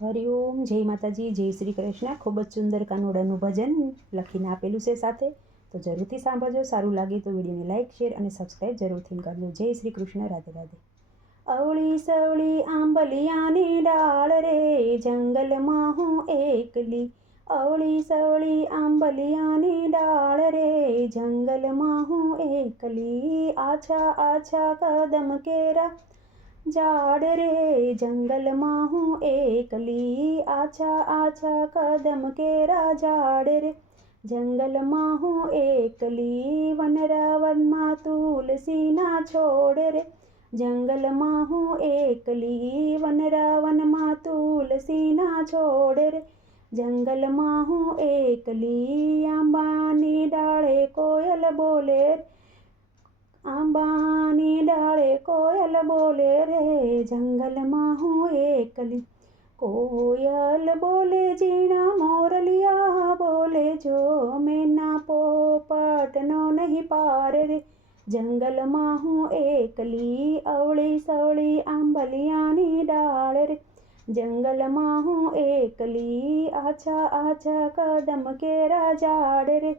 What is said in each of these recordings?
હરિઓમ, જય માતાજી, જય શ્રી કૃષ્ણ। ખૂબ જ સુંદર કાનોડાનું ભજન લખીને આપેલું છે સાથે, તો જરૂરથી સાંભળજો। સારું લાગે તો વિડીયોને લાઇક, શેર અને સબસ્ક્રાઈબ જરૂરથી કરજો। જય શ્રી કૃષ્ણ, રાધે રાધે। અવળી સવળી આંબલિયાની ડાળ રે, જંગલમાં હું એકલી। અવળી સવળી આંબલિયાની ડાળ રે, જંગલમાં હું એકલી। આછા આછા કદમ કેરા ઝાડ રે, જંગલમાં હું એકલી। આછા આછા કદમ કેરા ઝાડ રે, જંગલમાં હું એકલી। વનરાવનમાં તુલસીના છોડ રે, જંગલમાં હું એકલી। વનરાવનમાં તુલસીના છોડ રે, જંગલમાં હું એકલી। આંબાની ડાળે કોયલ બોલે, આંબાની ડાળે કોયલ બોલે રે, જંગલમાં હું એકલી। કોયલ બોલે ઝીણા મોરલિયા બોલે, જો મેના પોપટનો નહીં પાર રે, જંગલમાં હું એકલી। અવળી સવળી આંબલિયાની ડાળ રે, જંગલમાં હું એકલી। આછા આછા કદમ કેરા ઝાડ રે,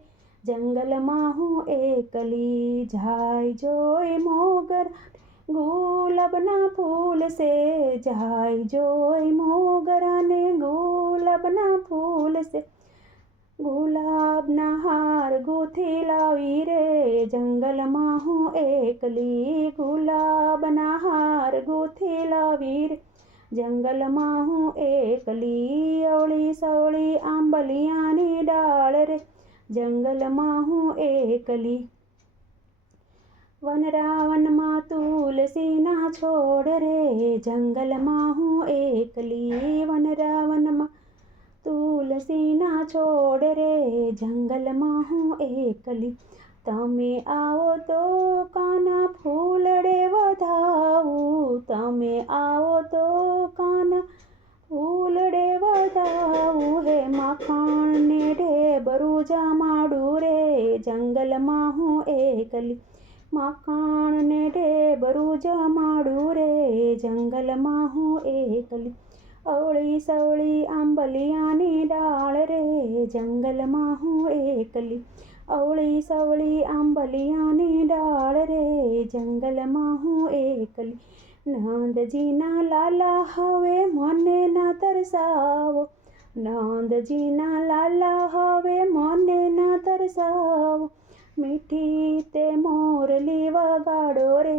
જંગલમાં હું એકલી। જાય જોઈ મોગરા ગુલાબના ફૂલ છે, જાય જોઈ મોગરાને ગુલાબના ફૂલ છે। ગુલાબના હાર ગૂંથી લાવી રે, જંગલમાં હું એકલી। ગુલાબના હાર ગૂંથી લાવી રે, જંગલમાં હું એકલી। અવળી સવળી આંબલિયાની ડાળ રે, જંગલમાં હું એકલી। વનરાવનમાં તુલસીના છોડ રે, જંગલમાં હું એકલી। વનરાવનમાં તુલસીના છોડ રે, જંગલમાં હું એકલી। તમે આવો તો કાના ફૂલડે વધાવું, તમે આવો તો કાના ફૂલડે વધાવું। હે માખણને ઢેબરું જમાડું રે, જંગલમાં હું એકલી। માખણને ઢેબરું જમાડું રે, જંગલમાં હું એકલી। અવળી સવળી આંબલિયાની ડાળ રે, જંગલમાં હું એકલી। અવળી સવળી આંબલિયાની ડાળ રે, જંગલમાં હું એકલી। નંદજીના લાલા હવે મને ના તરસાવો, નંદજીના લાલા હવે મને ના તરસાવો। મીઠી તે મોરલી વગાડો રે,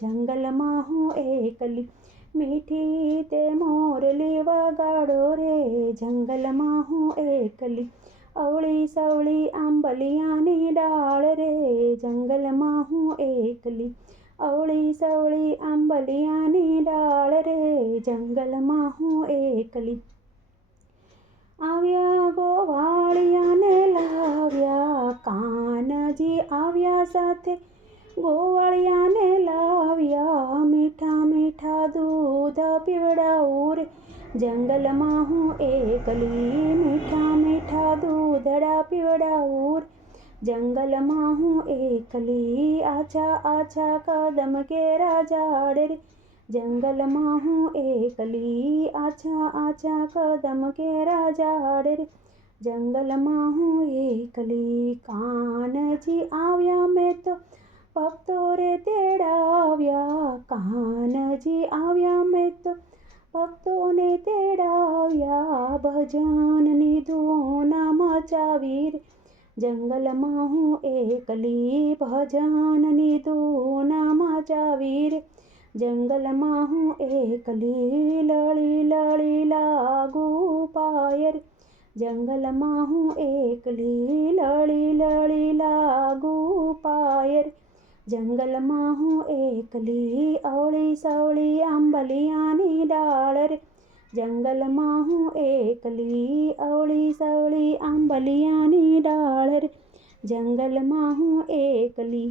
જંગલમાં હું એકલી। મીઠી તે મોરલી વગાડો રે, જંગલમાં હું એકલી। અવળી સવળી આંબલિયાની ડાળ રે, જંગલમાં હું એકલી। અવળી સવળી આંબલિયાની ડાળ રે, જંગલમાં હું એકલી। આવ્યા ગોવાળિયાને લાવ્યા, કાનજી આવ્યા સાથે ગોવાળિયાને લાવ્યા। મીઠા મીઠા દૂધ પીવડાવું રે, જંગલમાં હું એકલી। મીઠા મીઠા દૂધડા પીવડાવું રે, જંગલમાં હું એકલી। આછા આછા કદમ કેરા ઝાડ રે, જંગલમાં હું એકલી। આછા આછા કદમ કેરા ઝાડ રે, જંગલમાં હું એકલી। કાનજી આવ્યા મેં તો ભક્તો રે તેડાવ્યા, કાનજી આવ્યા મેં તો ભક્તોને તેડાવ્યા। ભજનની ધૂન મચાવી રે, જંગલમાં હું એકલી। ભજનની ધૂન મચાવી રે, જંગલમાં હું એકલી। લળી લળી લાગુ પાય રે, જંગલમાં હું એકલી। લળી લળી લાગુ પાય રે, જંગલમાં હું એકલી। અવળી સવળી આંબલિયાની ડાળ રે, જંગલમાં હું એકલી। અવળી સવળી આંબલિયાની ડાળ રે, જંગલમાં હું એકલી।